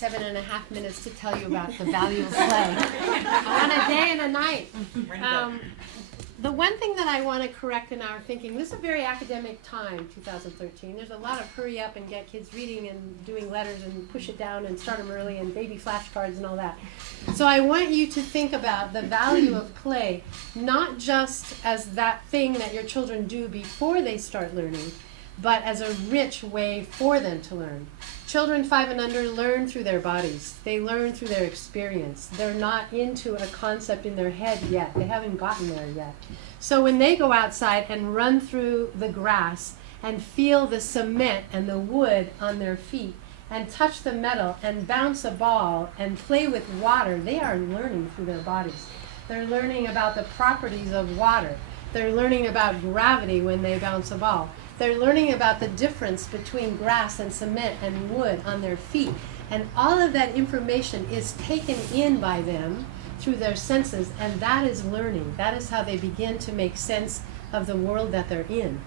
7.5 minutes to tell you about the value of play. I want a day and a night. The one thing that I want to correct in our thinking, this is a very academic time, 2013. There's a lot of hurry up and get kids reading and doing letters and push it down and start them early and baby flashcards and all that. So I want you to think about the value of play, not just as that thing that your children do before they start learning, but as a rich way for them to learn. Children 5 and under learn through their bodies. They learn through their experience. They're not into a concept in their head yet. They haven't gotten there yet. So when they go outside and run through the grass and feel the cement and the wood on their feet and touch the metal and bounce a ball and play with water, they are learning through their bodies. They're learning about the properties of water. They're learning about gravity when they bounce a ball. They're learning about the difference between grass and cement and wood on their feet. And all of that information is taken in by them through their senses, and that is learning. That is how they begin to make sense of the world that they're in.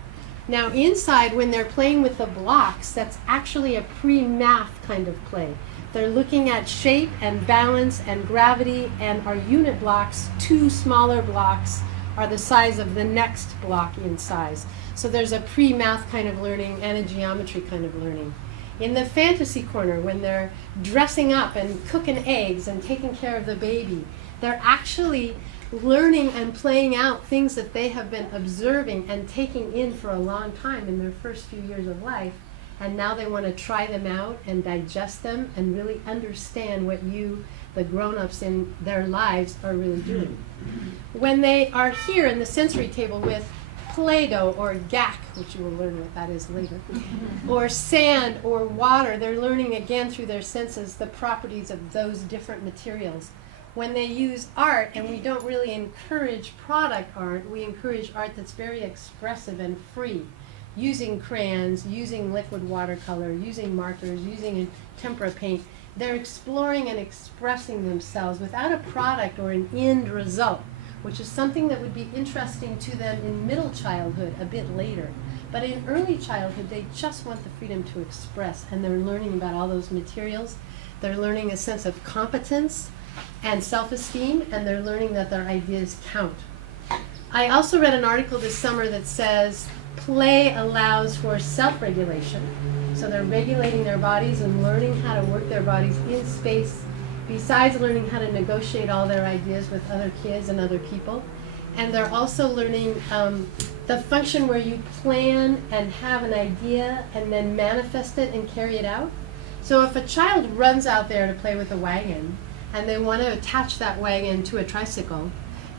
Now inside, when they're playing with the blocks, that's actually a pre-math kind of play. They're looking at shape and balance and gravity, and our unit blocks, 2 smaller blocks, are the size of the next block in size. So there's a pre-math kind of learning and a geometry kind of learning. In the fantasy corner, when they're dressing up and cooking eggs and taking care of the baby, they're actually learning and playing out things that they have been observing and taking in for a long time in their first few years of life. And now they want to try them out and digest them and really understand what you, the grown-ups in their lives, are really doing. When they are here in the sensory table with Play-Doh or gack, which you will learn what that is later, or sand or water, they're learning again through their senses the properties of those different materials. When they use art, and we don't really encourage product art, we encourage art that's very expressive and free, using crayons, using liquid watercolor, using markers, using tempera paint. They're exploring and expressing themselves without a product or an end result, which is something that would be interesting to them in middle childhood a bit later. But in early childhood, they just want the freedom to express, and they're learning about all those materials. They're learning a sense of competence and self-esteem, and they're learning that their ideas count. I also read an article this summer that says play allows for self-regulation. So they're regulating their bodies and learning how to work their bodies in space, besides learning how to negotiate all their ideas with other kids and other people. And they're also learning the function where you plan and have an idea and then manifest it and carry it out. So if a child runs out there to play with a wagon and they want to attach that wagon to a tricycle,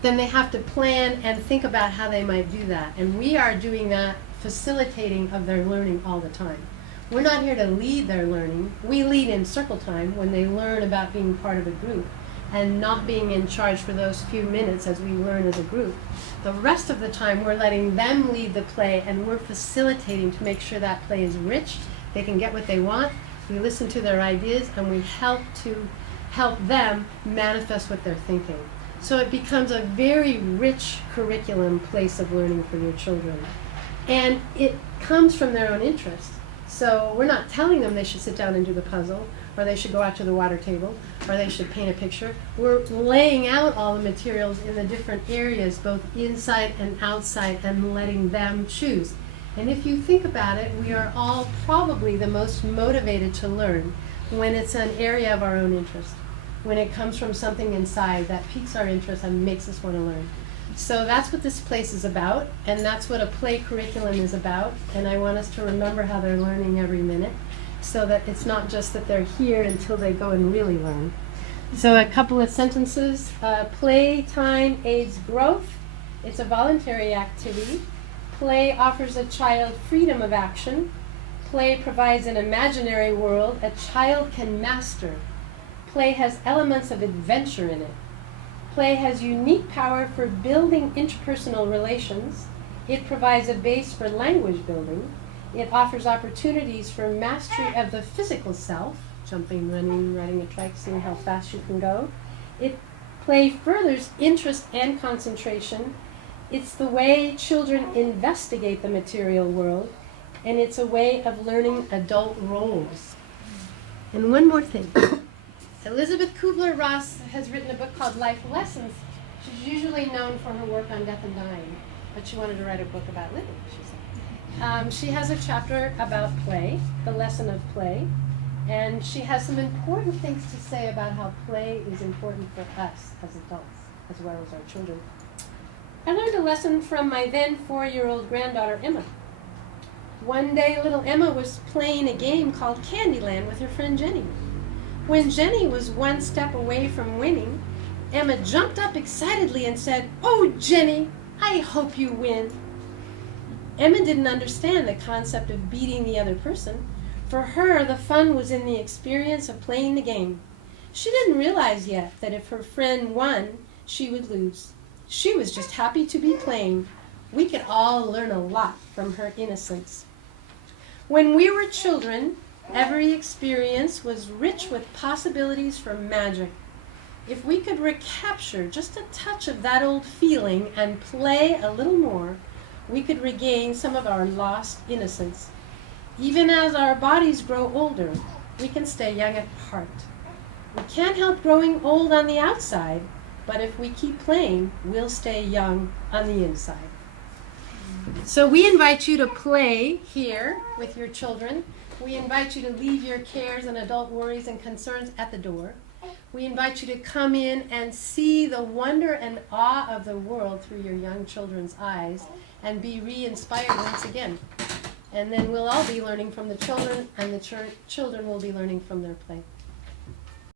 then they have to plan and think about how they might do that. And we are doing that facilitating of their learning all the time. We're not here to lead their learning. We lead in circle time when they learn about being part of a group and not being in charge for those few minutes as we learn as a group. The rest of the time we're letting them lead the play, and we're facilitating to make sure that play is rich, they can get what they want, we listen to their ideas, and we help them manifest what they're thinking. So it becomes a very rich curriculum place of learning for your children. And it comes from their own interest. So we're not telling them they should sit down and do the puzzle, or they should go out to the water table, or they should paint a picture. We're laying out all the materials in the different areas, both inside and outside, and letting them choose. And if you think about it, we are all probably the most motivated to learn when it's an area of our own interest, when it comes from something inside that piques our interest and makes us want to learn. So that's what this place is about, and that's what a play curriculum is about. And I want us to remember how they're learning every minute, so that it's not just that they're here until they go and really learn. So a couple of sentences. Playtime aids growth. It's a voluntary activity. Play offers a child freedom of action. Play provides an imaginary world a child can master. Play has elements of adventure in it. Play has unique power for building interpersonal relations. It provides a base for language building. It offers opportunities for mastery of the physical self, jumping, running, riding a trike, seeing how fast you can go. Play furthers interest and concentration. It's the way children investigate the material world, and it's a way of learning adult roles. And one more thing. Elizabeth Kubler-Ross has written a book called Life Lessons. She's usually known for her work on death and dying, but she wanted to write a book about living, she said. She has a chapter about play, the lesson of play, and she has some important things to say about how play is important for us as adults, as well as our children. I learned a lesson from my then 4-year-old granddaughter, Emma. One day, little Emma was playing a game called Candyland with her friend Jenny. When Jenny was one step away from winning, Emma jumped up excitedly and said, "Oh, Jenny, I hope you win." Emma didn't understand the concept of beating the other person. For her, the fun was in the experience of playing the game. She didn't realize yet that if her friend won, she would lose. She was just happy to be playing. We could all learn a lot from her innocence. When we were children, every experience was rich with possibilities for magic. If we could recapture just a touch of that old feeling and play a little more, we could regain some of our lost innocence. Even as our bodies grow older, we can stay young at heart. We can't help growing old on the outside, but if we keep playing, we'll stay young on the inside. So we invite you to play here with your children. We invite you to leave your cares and adult worries and concerns at the door. We invite you to come in and see the wonder and awe of the world through your young children's eyes and be re-inspired once again. And then we'll all be learning from the children, and the children will be learning from their play.